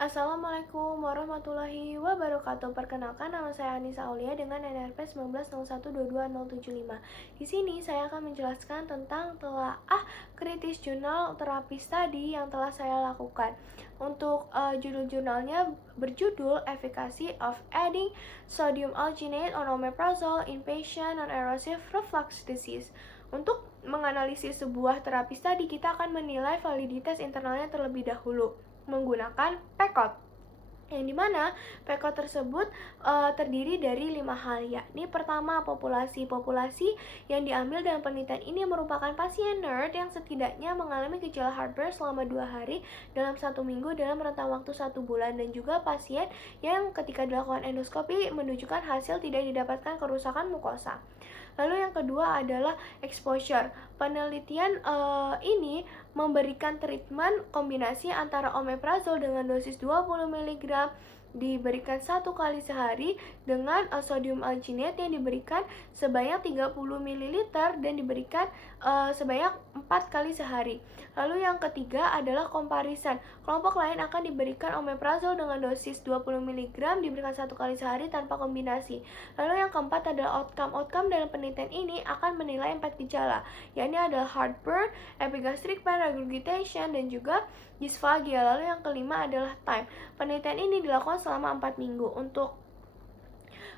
Assalamualaikum warahmatullahi wabarakatuh. Perkenalkan, nama saya Anissa Aulia dengan NRP 1901222075. Di sini saya akan menjelaskan tentang telaah kritis jurnal terapi studi yang telah saya lakukan. Untuk judul jurnalnya berjudul Efficacy of Adding Sodium Alginate on Omeprazole in Patient Non-Erosive Reflux Disease. Untuk menganalisis sebuah terapi studi, kita akan menilai validitas internalnya terlebih dahulu menggunakan PECOT, yang dimana PECOT tersebut terdiri dari 5 hal, yakni pertama, populasi yang diambil dalam penelitian ini merupakan pasien NERD yang setidaknya mengalami gejala heartburn selama 2 hari dalam 1 minggu dalam rentang waktu 1 bulan, dan juga pasien yang ketika dilakukan endoskopi menunjukkan hasil tidak didapatkan kerusakan mukosa. Lalu yang kedua adalah exposure. Penelitian ini memberikan treatment kombinasi antara omeprazole dengan dosis 20 mg diberikan 1 kali sehari dengan sodium alginate yang diberikan sebanyak 30 ml dan diberikan sebanyak 4 kali sehari. Lalu yang ketiga adalah comparison. Kelompok lain akan diberikan omeprazole dengan dosis 20 mg diberikan 1 kali sehari tanpa kombinasi. Lalu yang keempat adalah outcome dalam penelitian ini akan menilai 4 gejala, yakni adalah heartburn, epigastric pain, regurgitation, dan juga dysphagia. Lalu yang kelima adalah time. Penelitian ini dilakukan selama 4 minggu. Untuk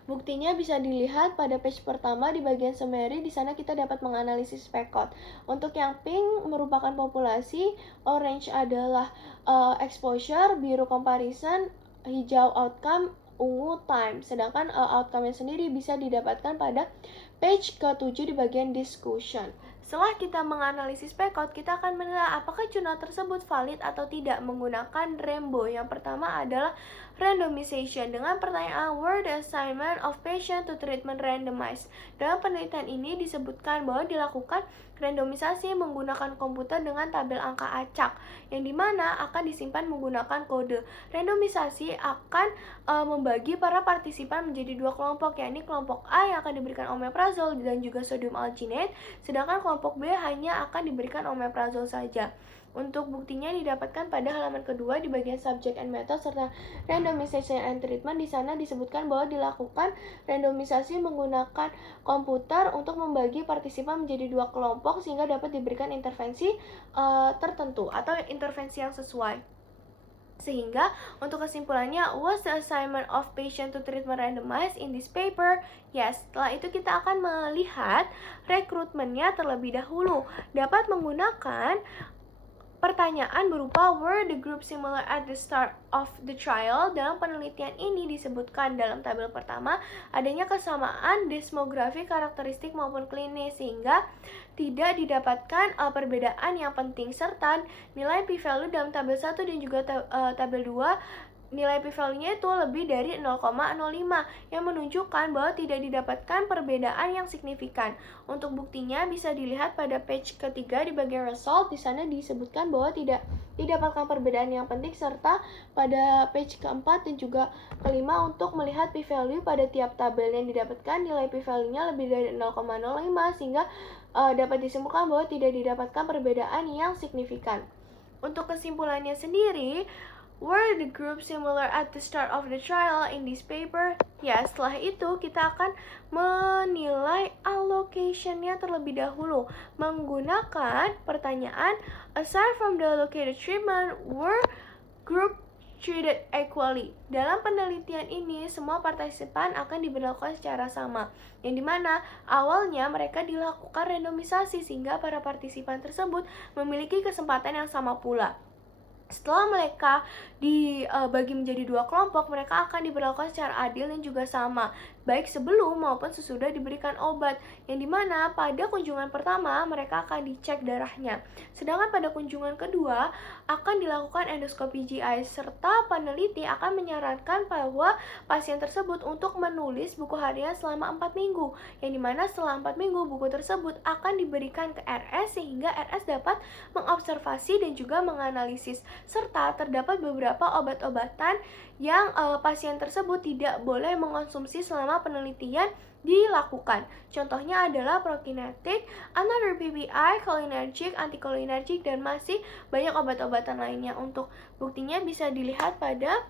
buktinya bisa dilihat pada page pertama di bagian summary. Di sana kita dapat menganalisis PECOT. Untuk yang pink merupakan populasi, orange adalah exposure, biru comparison, hijau outcome, ungu time. Sedangkan outcome-nya sendiri bisa didapatkan pada page ke-7 di bagian discussion. Setelah kita menganalisis PECOT, kita akan menilai apakah jurnal tersebut valid atau tidak menggunakan Rainbow. Yang pertama adalah randomization dengan pertanyaan were the assignment of patient to treatment randomized. Dalam penelitian ini disebutkan bahwa dilakukan randomisasi menggunakan komputer dengan tabel angka acak, yang dimana akan disimpan menggunakan kode. Randomisasi akan membagi para partisipan menjadi 2 kelompok, yakni kelompok A yang akan diberikan omeprazole dan juga sodium alginate, sedangkan kelompok B hanya akan diberikan omeprazole saja. Untuk buktinya didapatkan pada halaman kedua di bagian subject and method serta randomization and treatment. Di sana disebutkan bahwa dilakukan randomisasi menggunakan komputer untuk membagi partisipan menjadi 2 kelompok sehingga dapat diberikan intervensi tertentu atau intervensi yang sesuai. Sehingga untuk kesimpulannya, was the assignment of patient to treatment randomized in this paper? Yes. Setelah itu kita akan melihat rekrutmennya terlebih dahulu. Dapat menggunakan pertanyaan berupa were the group similar at the start of the trial. Dalam penelitian ini disebutkan dalam tabel pertama adanya kesamaan desmografi, karakteristik maupun klinis, sehingga tidak didapatkan perbedaan yang penting, serta nilai p-value dalam tabel 1 dan juga tabel 2 nilai p-value-nya itu lebih dari 0,05 yang menunjukkan bahwa tidak didapatkan perbedaan yang signifikan. Untuk buktinya bisa dilihat pada page ketiga di bagian result. Di sana disebutkan bahwa tidak didapatkan perbedaan yang penting, serta pada page keempat dan juga kelima untuk melihat p-value pada tiap tabel yang didapatkan nilai p-value-nya lebih dari 0,05 sehingga dapat disimpulkan bahwa tidak didapatkan perbedaan yang signifikan. Untuk kesimpulannya sendiri, were the group similar at the start of the trial in this paper? Ya, setelah itu kita akan menilai allocation-nya terlebih dahulu menggunakan pertanyaan aside from the allocated treatment, were group treated equally. Dalam penelitian ini, semua partisipan akan diberlakukan secara sama, yang dimana awalnya mereka dilakukan randomisasi sehingga para partisipan tersebut memiliki kesempatan yang sama pula. Setelah mereka dibagi menjadi 2 kelompok, mereka akan diberlakukan secara adil dan juga sama, baik sebelum maupun sesudah diberikan obat, yang dimana pada kunjungan pertama mereka akan dicek darahnya, sedangkan pada kunjungan kedua akan dilakukan endoskopi GI, serta peneliti akan menyarankan bahwa pasien tersebut untuk menulis buku harian selama 4 minggu, yang dimana setelah 4 minggu buku tersebut akan diberikan ke RS sehingga RS dapat mengobservasi dan juga menganalisis, serta terdapat beberapa obat-obatan yang pasien tersebut tidak boleh mengkonsumsi selama selama penelitian dilakukan. Contohnya adalah prokinetik, another PPI, cholinergic, anticholinergic, dan masih banyak obat-obatan lainnya. Untuk buktinya bisa dilihat pada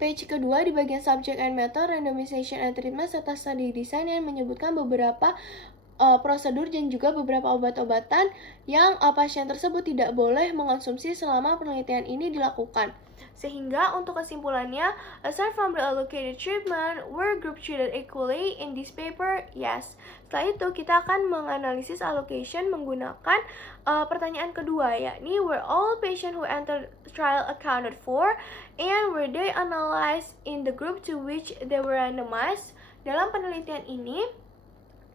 page kedua di bagian subject and method, randomization and treatment, serta study design yang menyebutkan beberapa prosedur dan juga beberapa obat-obatan yang pasien tersebut tidak boleh mengonsumsi selama penelitian ini dilakukan. Sehingga untuk kesimpulannya, aside from the allocated treatment, were group treated equally in this paper? Yes. Setelah itu kita akan menganalisis allocation menggunakan pertanyaan kedua, yakni were all patient who entered trial accounted for, and were they analyzed in the group to which they were randomized? Dalam penelitian ini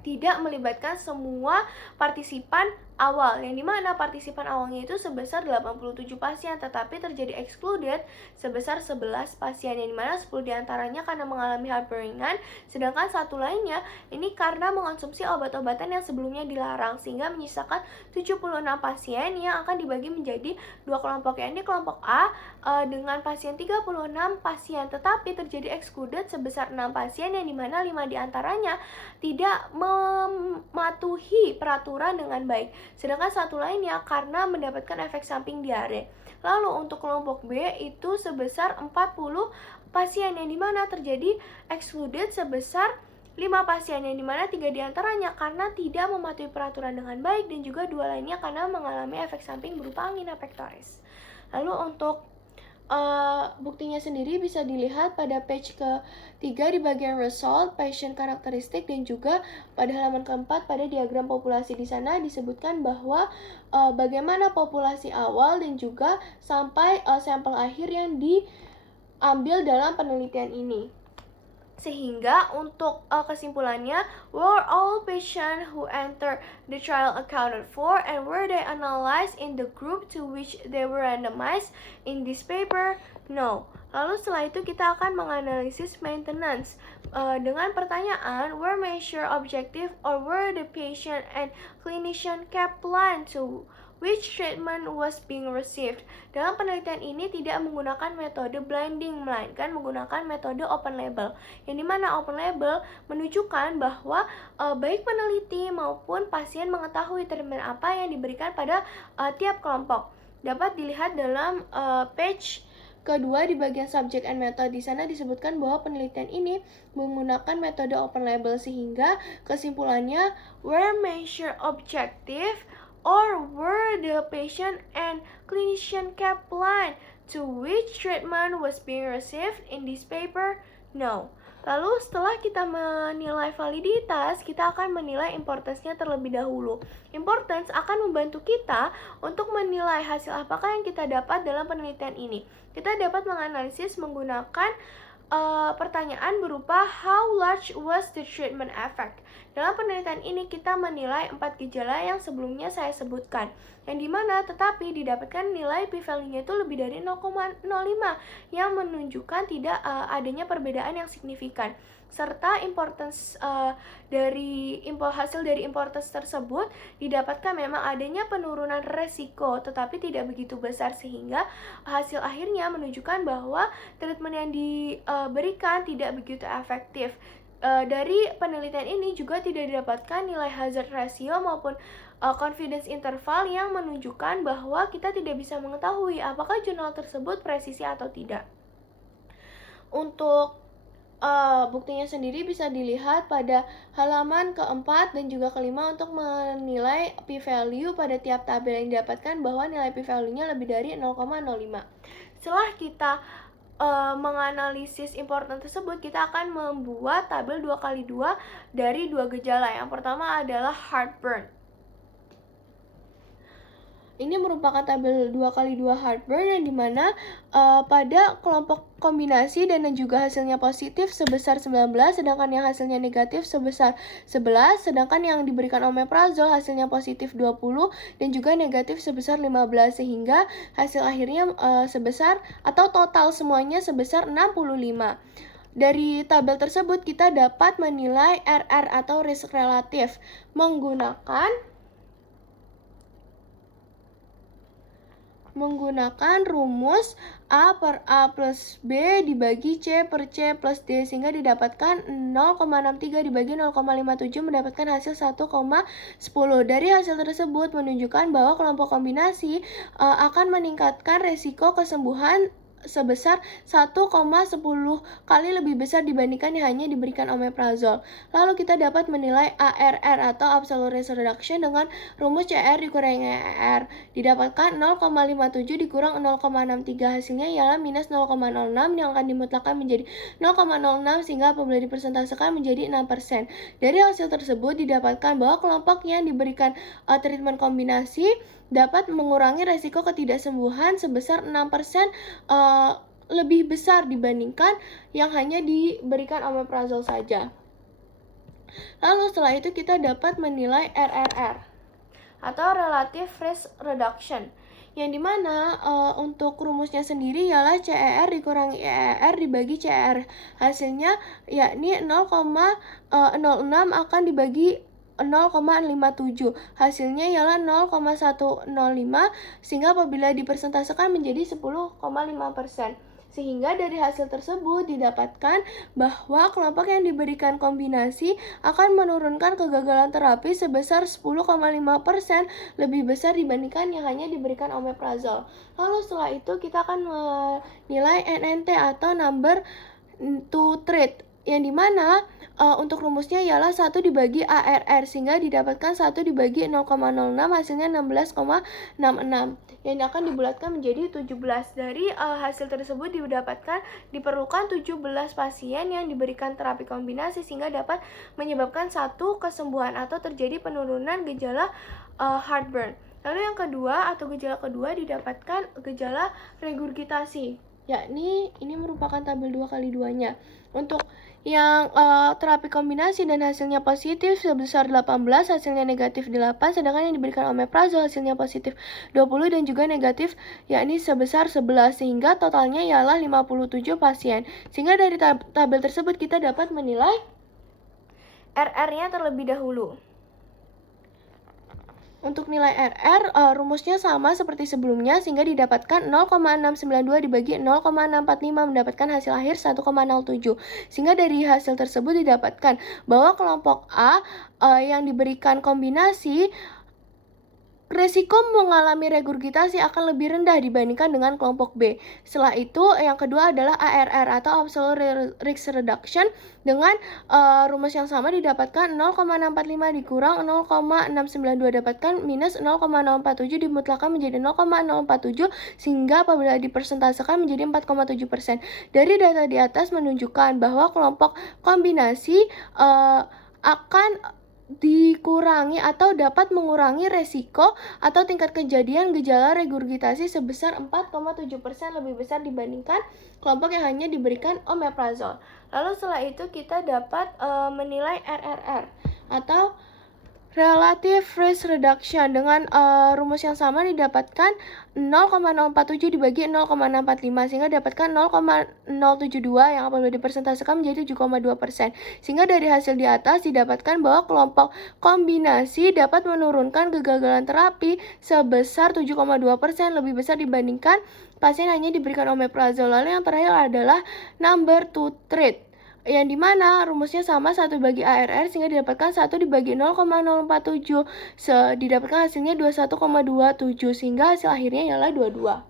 tidak melibatkan semua partisipan awal, yang dimana partisipan awalnya itu sebesar 87 pasien, tetapi terjadi excluded sebesar 11 pasien, yang dimana 10 diantaranya karena mengalami hyperingan, sedangkan satu lainnya ini karena mengonsumsi obat-obatan yang sebelumnya dilarang, sehingga menyisakan 76 pasien yang akan dibagi menjadi dua kelompok, yakni kelompok A dengan pasien 36 pasien, tetapi terjadi excluded sebesar 6 pasien, yang dimana 5 diantaranya tidak mematuhi peraturan dengan baik, sedangkan satu lainnya karena mendapatkan efek samping diare. Lalu untuk kelompok B itu sebesar 40 pasien, yang dimana terjadi excluded sebesar 5 pasien, yang dimana 3 diantaranya karena tidak mematuhi peraturan dengan baik, dan juga 2 lainnya karena mengalami efek samping berupa angina pectoris. Lalu untuk buktinya sendiri bisa dilihat pada page ke-3 di bagian result, patient karakteristik, dan juga pada halaman ke-4 pada diagram populasi. Di sana disebutkan bahwa bagaimana populasi awal dan juga sampai sampel akhir yang diambil dalam penelitian ini. Sehingga untuk kesimpulannya, were all patients who entered the trial accounted for, and were they analyzed in the group to which they were randomized in this paper? No. Lalu setelah itu kita akan menganalisis maintenance dengan pertanyaan, were measure objective, or were the patient and clinician kept blind to which treatment was being received? Dalam penelitian ini tidak menggunakan metode blinding, melainkan menggunakan metode open label, yang dimana open label menunjukkan bahwa baik peneliti maupun pasien mengetahui treatment apa yang diberikan pada tiap kelompok. Dapat dilihat dalam page kedua di bagian subject and method. Di sana disebutkan bahwa penelitian ini menggunakan metode open label, sehingga kesimpulannya were measure objective, or were the patient and clinician kept blind to which treatment was being received in this paper? No. Lalu setelah kita menilai validitas, kita akan menilai importance-nya terlebih dahulu. Importance akan membantu kita untuk menilai hasil apakah yang kita dapat dalam penelitian ini. Kita dapat menganalisis menggunakan pertanyaan berupa how large was the treatment effect. Dalam penelitian ini kita menilai 4 gejala yang sebelumnya saya sebutkan, yang dimana tetapi didapatkan nilai p-value-nya itu lebih dari 0,05 yang menunjukkan tidak adanya perbedaan yang signifikan, serta importance hasil dari importance tersebut didapatkan memang adanya penurunan resiko tetapi tidak begitu besar, sehingga hasil akhirnya menunjukkan bahwa treatment yang diberikan tidak begitu efektif. Dari penelitian ini juga tidak didapatkan nilai hazard ratio maupun confidence interval yang menunjukkan bahwa kita tidak bisa mengetahui apakah jurnal tersebut presisi atau tidak. Untuk buktinya sendiri bisa dilihat pada halaman ke-4 dan juga ke-5 untuk menilai p-value pada tiap tabel yang didapatkan bahwa nilai p-value-nya lebih dari 0,05. Setelah kita menganalisis important tersebut, kita akan membuat tabel 2x2 dari 2 gejala. Yang pertama adalah heartburn. Ini merupakan tabel 2x2 heartburn, yang dimana pada kelompok kombinasi dan juga hasilnya positif sebesar 19, sedangkan yang hasilnya negatif sebesar 11, sedangkan yang diberikan omeprazol hasilnya positif 20 dan juga negatif sebesar 15, sehingga hasil akhirnya sebesar atau total semuanya sebesar 65. Dari tabel tersebut kita dapat menilai RR atau risk relatif menggunakan menggunakan rumus A per A plus B dibagi C per C plus D, sehingga didapatkan 0,63 dibagi 0,57 mendapatkan hasil 1,10. Dari hasil tersebut menunjukkan bahwa kelompok kombinasi akan meningkatkan resiko kesembuhan sebesar 1,10 kali lebih besar dibandingkan yang hanya diberikan omeprazol. Lalu kita dapat menilai ARR atau absolute risk reduction dengan rumus CR dikurangi ER. Didapatkan 0,57 dikurang 0,63, hasilnya ialah minus 0,06 yang akan dimutlakan menjadi 0,06 sehingga apabila dipersentasekan menjadi 6%. Dari hasil tersebut didapatkan bahwa kelompok yang diberikan treatment kombinasi dapat mengurangi resiko ketidaksembuhan sebesar 6% lebih besar dibandingkan yang hanya diberikan omeprazol saja. Lalu setelah itu kita dapat menilai RRR atau Relative Risk Reduction, yang dimana untuk rumusnya sendiri ialah CER dikurangi EER dibagi CER. Hasilnya yakni 0,06 akan dibagi 0,57, hasilnya ialah 0,105 sehingga apabila dipersentasekan menjadi 10,5%. Sehingga dari hasil tersebut didapatkan bahwa kelompok yang diberikan kombinasi akan menurunkan kegagalan terapi sebesar 10,5% lebih besar dibandingkan yang hanya diberikan omeprazol. Lalu setelah itu kita akan menilai NNT atau number to treat, yang dimana untuk rumusnya ialah 1 dibagi ARR sehingga didapatkan 1 dibagi 0,06 hasilnya 16,66 yang akan dibulatkan menjadi 17. Dari hasil tersebut diperlukan 17 pasien yang diberikan terapi kombinasi sehingga dapat menyebabkan satu kesembuhan atau terjadi penurunan gejala heartburn. Lalu yang kedua atau gejala kedua didapatkan gejala regurgitasi, yakni ini merupakan tabel 2x2-nya. Untuk yang terapi kombinasi dan hasilnya positif sebesar 18, hasilnya negatif 8, sedangkan yang diberikan omeprazol hasilnya positif 20 dan juga negatif yakni sebesar 11, sehingga totalnya ialah 57 pasien. Sehingga dari tabel tersebut kita dapat menilai RR-nya terlebih dahulu. Untuk nilai RR, rumusnya sama seperti sebelumnya sehingga didapatkan 0,692 dibagi 0,645 mendapatkan hasil akhir 1,07. Sehingga dari hasil tersebut didapatkan bahwa kelompok A yang diberikan kombinasi resiko mengalami regurgitasi akan lebih rendah dibandingkan dengan kelompok B. Setelah itu, yang kedua adalah ARR atau Absolute Risk Reduction dengan rumus yang sama didapatkan 0,645 dikurang 0,692 dapatkan minus 0,047 dimutlakan menjadi 0,047 sehingga apabila dipersentasekan menjadi 4,7%. Dari data di atas menunjukkan bahwa kelompok kombinasi akan dikurangi atau dapat mengurangi resiko atau tingkat kejadian gejala regurgitasi sebesar 4,7% lebih besar dibandingkan kelompok yang hanya diberikan omeprazol. Lalu setelah itu kita dapat menilai RRR atau Relative Risk Reduction dengan rumus yang sama didapatkan 0,047 dibagi 0,645 sehingga dapatkan 0,072 yang apabila dipersentasekan menjadi 7,2%. Sehingga dari hasil di atas didapatkan bahwa kelompok kombinasi dapat menurunkan kegagalan terapi sebesar 7,2% lebih besar dibandingkan pasien hanya diberikan omeprazol. Lalu yang terakhir adalah number to treat, yang dimana rumusnya sama 1 bagi ARR sehingga didapatkan 1 dibagi 0,047 didapatkan hasilnya 21,27 sehingga hasil akhirnya ialah 22.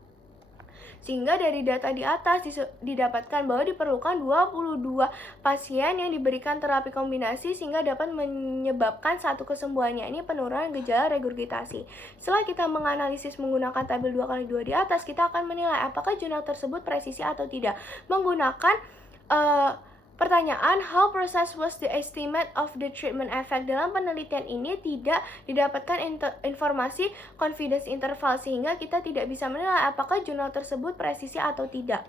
Sehingga dari data di atas didapatkan bahwa diperlukan 22 pasien yang diberikan terapi kombinasi sehingga dapat menyebabkan satu kesembuhannya, ini penurunan gejala regurgitasi. Setelah kita menganalisis menggunakan tabel 2x2 di atas, kita akan menilai apakah jurnal tersebut presisi atau tidak menggunakan pertanyaan, how precise was the estimate of the treatment effect? Dalam penelitian ini tidak didapatkan informasi confidence interval sehingga kita tidak bisa menilai apakah jurnal tersebut presisi atau tidak.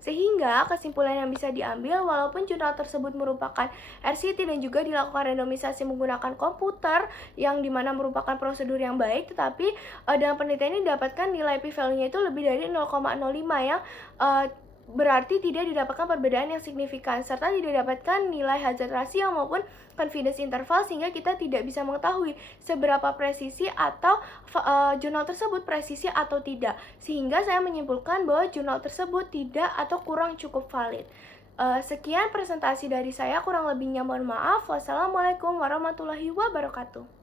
Sehingga kesimpulan yang bisa diambil, walaupun jurnal tersebut merupakan RCT dan juga dilakukan randomisasi menggunakan komputer yang dimana merupakan prosedur yang baik, tetapi dalam penelitian ini didapatkan nilai p-value-nya itu lebih dari 0,05 yang berarti tidak didapatkan perbedaan yang signifikan, serta tidak didapatkan nilai hazard ratio maupun confidence interval, sehingga kita tidak bisa mengetahui seberapa presisi atau jurnal tersebut presisi atau tidak. Sehingga saya menyimpulkan bahwa jurnal tersebut tidak atau kurang cukup valid. Sekian presentasi dari saya, kurang lebihnya mohon maaf. Wassalamualaikum warahmatullahi wabarakatuh.